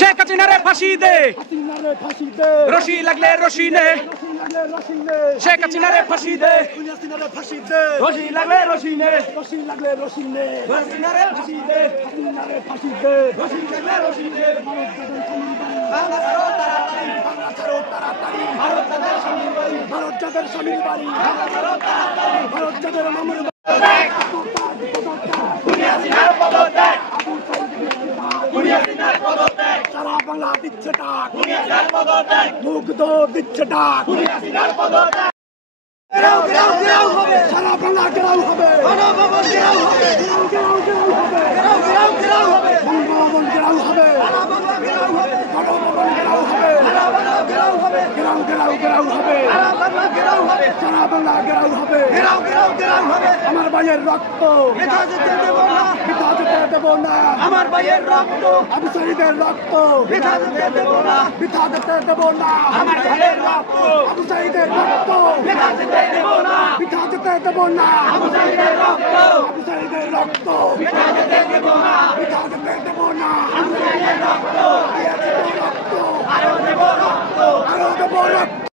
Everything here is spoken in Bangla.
শেখ হাসিনারে ফাঁসি দে, রশি লাগলে রশি নে, শেখ হাসিনারে ফাঁসি দে, রশি লাগলে রশি নে, হাসিনারে ফাঁসি দে, রশি লাগলে রশি নে। ভারত যাদের স্বামীর বাড়ি, ভারত যাদের মামুর সারা বাংলা দিচ্ছে ডাক, মুগ্ধ দিচ্ছে ডাক, সারা বাংলা ঘেরাও হবে, বঙ্গভবন ঘেরাও হবে, গণভবন ঘেরাও হবে, ঘেরাও হবে, সারা বাংলা ঘেরাও হবে। আমার ভাইয়ের রক্ত বৃথা যেতে দেব না, আমার ভাইয়ের রক্ত আবু সাঈদের রক্ত বৃথা যেতে দেব না, আমার ভাইয়ের রক্ত আবু সাঈদের রক্ত বৃথা যেতে দেব না, আবু সাঈদের রক্ত বৃথা যেতে দেব না, আবু সাঈদের রক্ত